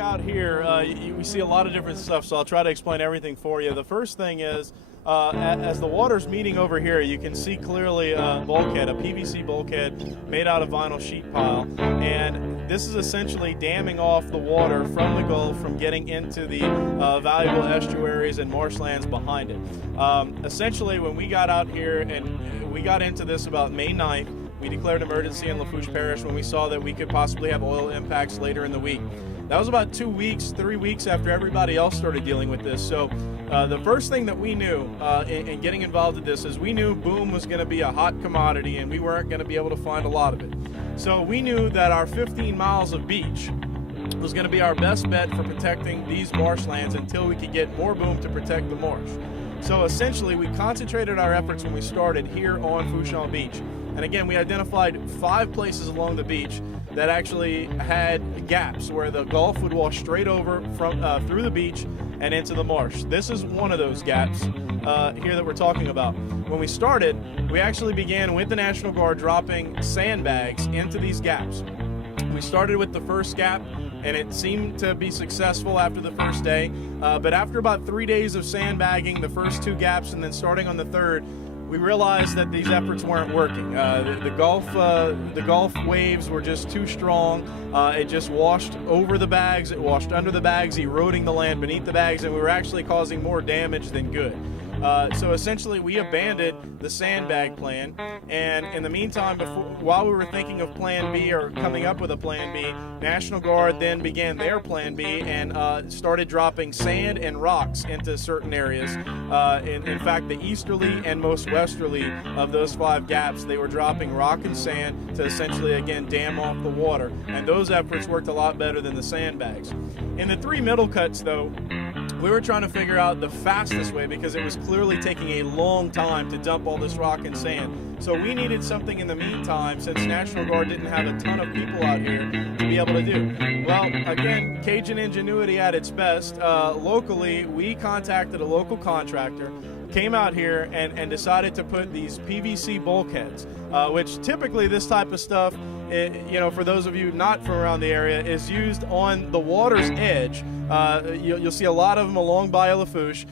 out here, we see a lot of different stuff, so I'll try to explain everything for you. The first thing is, as the water's meeting over here, you can see clearly a bulkhead, a PVC bulkhead made out of vinyl sheet pile, and this is essentially damming off the water from the Gulf from getting into the valuable estuaries and marshlands behind it. Essentially, when we got out here, and we got into this about May 9th, we declared emergency in Lafourche Parish when we saw that we could possibly have oil impacts later in the week. That was about 2 weeks, 3 weeks after everybody else started dealing with this. So the first thing that we knew in getting involved in this is we knew boom was going to be a hot commodity and we weren't going to be able to find a lot of it. So we knew that our 15 miles of beach was going to be our best bet for protecting these marshlands until we could get more boom to protect the marsh. So essentially, we concentrated our efforts when we started here on Fourchon Beach. And again, we identified 5 places along the beach that actually had gaps where the Gulf would wash straight over from through the beach and into the marsh. This is one of those gaps here that we're talking about. When we started, we actually began with the National Guard dropping sandbags into these gaps. We started with the first gap, and it seemed to be successful after the first day. But after about 3 days of sandbagging the first 2 gaps and then starting on the third, we realized that these efforts weren't working. The Gulf waves were just too strong. It just washed over the bags, it washed under the bags, eroding the land beneath the bags, and we were actually causing more damage than good. So essentially, we abandoned the sandbag plan, and in the meantime, while we were thinking of Plan B or coming up with a Plan B, National Guard then began their Plan B and started dropping sand and rocks into certain areas. In fact, the easterly and most westerly of those 5 gaps, they were dropping rock and sand to essentially, again, dam off the water, and those efforts worked a lot better than the sandbags. In the 3 middle cuts, though, we were trying to figure out the fastest way because it was clearly taking a long time to dump all this rock and sand. So we needed something in the meantime, since National Guard didn't have a ton of people out here to be able to do. Well, again, Cajun ingenuity at its best. Locally, we contacted a local contractor, came out here and decided to put these PVC bulkheads, which typically this type of stuff, for those of you not from around the area, is used on the water's edge. You'll see a lot of them along Bayou Lafourche.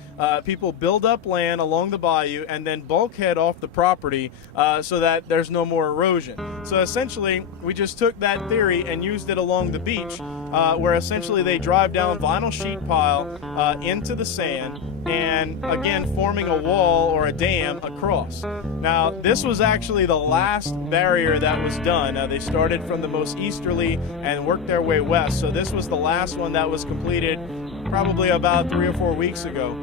People build up land along the bayou and then bulkhead off the property so that there's no more erosion. So essentially, we just took that theory and used it along the beach, where essentially they drive down vinyl sheet pile into the sand, and again forming a wall or a dam across. Now, this was actually the last barrier that was done. They started from the most easterly and worked their way west, so this was the last one that was completed probably about 3 or 4 weeks ago.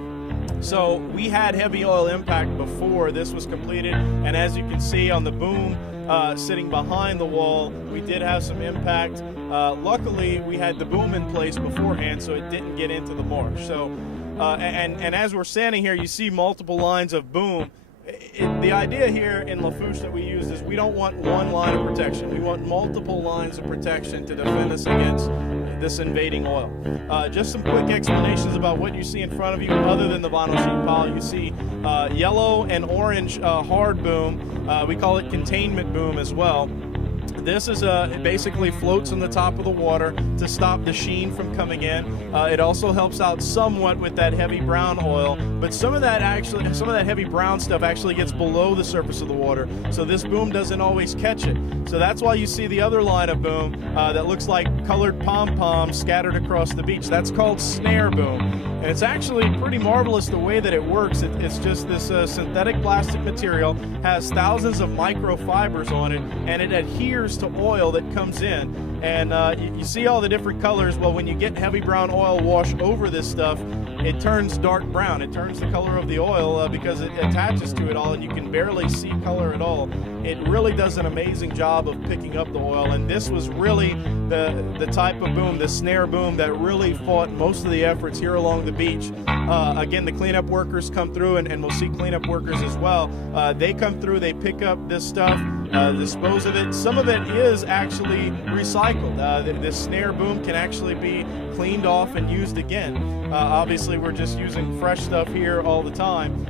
So we had heavy oil impact before this was completed, and as you can see on the boom sitting behind the wall, we did have some impact. Luckily, we had the boom in place beforehand, so it didn't get into the marsh. So, and as we're standing here, you see multiple lines of boom. The idea here in Lafourche that we use is we don't want one line of protection. We want multiple lines of protection to defend us against this invading oil. Just some quick explanations about what you see in front of you other than the vinyl sheet pile. You see yellow and orange hard boom. We call it containment boom as well. This is it basically floats on the top of the water to stop the sheen from coming in. It also helps out somewhat with that heavy brown oil, but some of that heavy brown stuff actually gets below the surface of the water, so this boom doesn't always catch it. So that's why you see the other line of boom that looks like colored pom-poms scattered across the beach. That's called snare boom, and it's actually pretty marvelous the way that it works. It's just this synthetic plastic material, has thousands of microfibers on it, and it adheres to oil that comes in. And you see all the different colors. Well, when you get heavy brown oil wash over this stuff, it turns dark brown. It turns the color of the oil because it attaches to it all, and you can barely see color at all. It really does an amazing job of picking up the oil, and this was really the type of boom, the snare boom, that really fought most of the efforts here along the beach. Again, the cleanup workers come through, and we'll see cleanup workers as well. They come through, they pick up this stuff, dispose of it. Some of it is actually recycled. This snare boom can actually be cleaned off and used again. Obviously, we're just using fresh stuff here all the time.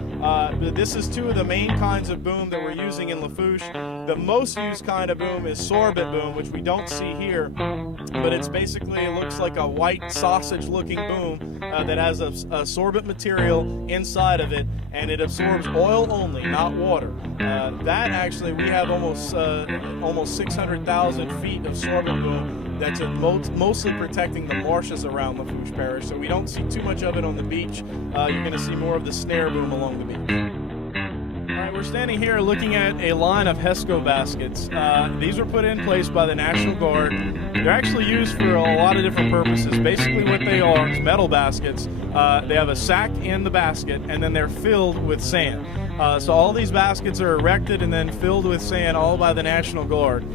This is two of the main kinds of boom that we're using in Lafourche. The most used kind of boom is sorbet boom, which we don't see here, but it's basically, it looks like a white sausage looking boom that has a sorbet material inside of it, and it absorbs oil only, not water. That actually, we have almost 600,000 feet of sorbet boom that's mostly protecting the marshes around Lafourche Parish, so we don't see too much of it on the beach. You're going to see more of the snare boom along the beach. All right, we're standing here looking at a line of HESCO baskets. These were put in place by the National Guard. They're actually used for a lot of different purposes. Basically what they are is metal baskets. They have a sack in the basket, and then they're filled with sand. So all these baskets are erected and then filled with sand, all by the National Guard.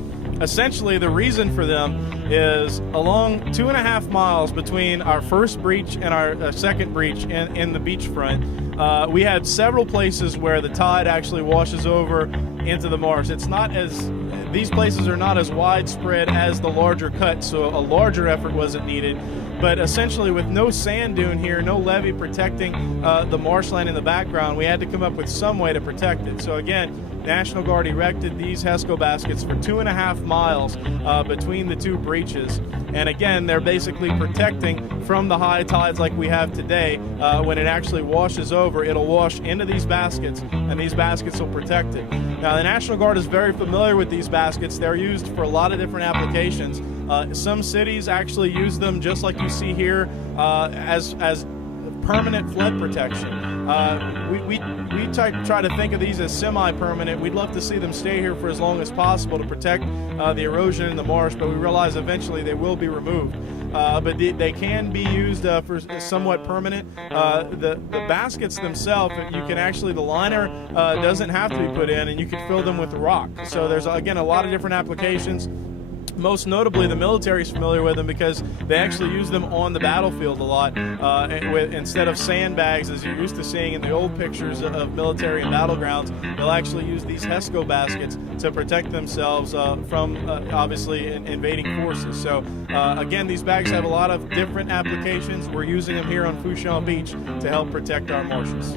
Essentially, the reason for them is along 2.5 miles between our first breach and our second breach in the beachfront, we had several places where the tide actually washes over into the marsh. These places are not as widespread as the larger cut, so a larger effort wasn't needed. But essentially, with no sand dune here, no levee protecting the marshland in the background, we had to come up with some way to protect it. So again, National Guard erected these HESCO baskets for 2.5 miles between the two breaches. And again, they're basically protecting from the high tides like we have today. When it actually washes over, it'll wash into these baskets, and these baskets will protect it. Now, the National Guard is very familiar with these baskets. They're used for a lot of different applications. Some cities actually use them, just like you see here, as permanent flood protection. We try to think of these as semi-permanent. We'd love to see them stay here for as long as possible to protect the erosion in the marsh, but we realize eventually they will be removed. But they can be used for somewhat permanent. The baskets themselves, you can actually, the liner doesn't have to be put in, and you can fill them with rock. So there's, again, a lot of different applications. Most notably, the military is familiar with them because they actually use them on the battlefield a lot. Instead of sandbags, as you're used to seeing in the old pictures of military and battlegrounds, they'll actually use these HESCO baskets to protect themselves from, obviously, invading forces. So, again, these bags have a lot of different applications. We're using them here on Fourchon Beach to help protect our marshes.